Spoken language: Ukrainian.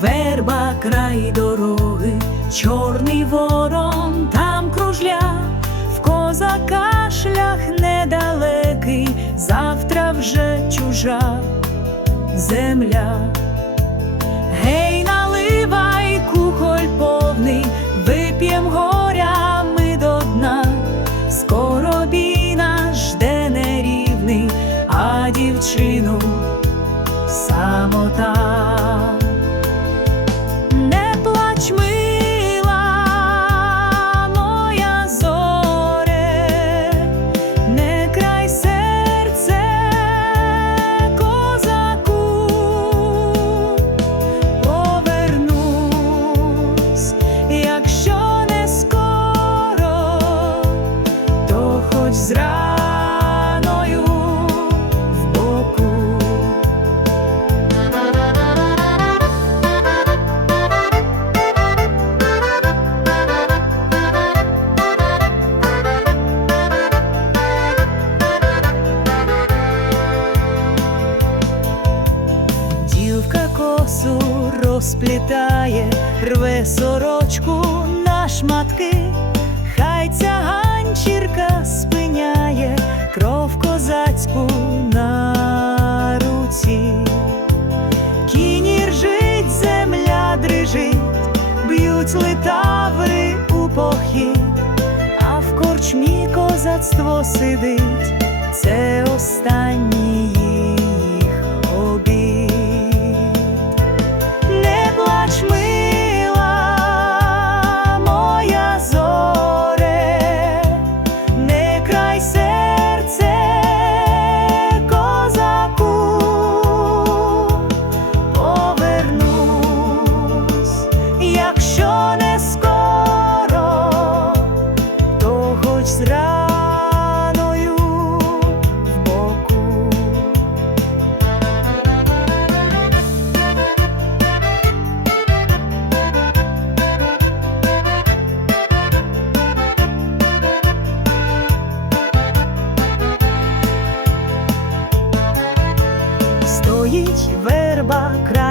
верба край дороги, чорний ворон там кружля, в козака шлях недалекий, завтра вже чужа земля. Розплітає, рве сорочку на шматки, хай ця ганчірка спиняє кров козацьку на руці. Кінь ржить, земля дрижить, б'ють литаври у похід, а в корчмі козацтво сидить, це останній поруч з раною в боку. Стоїть верба край.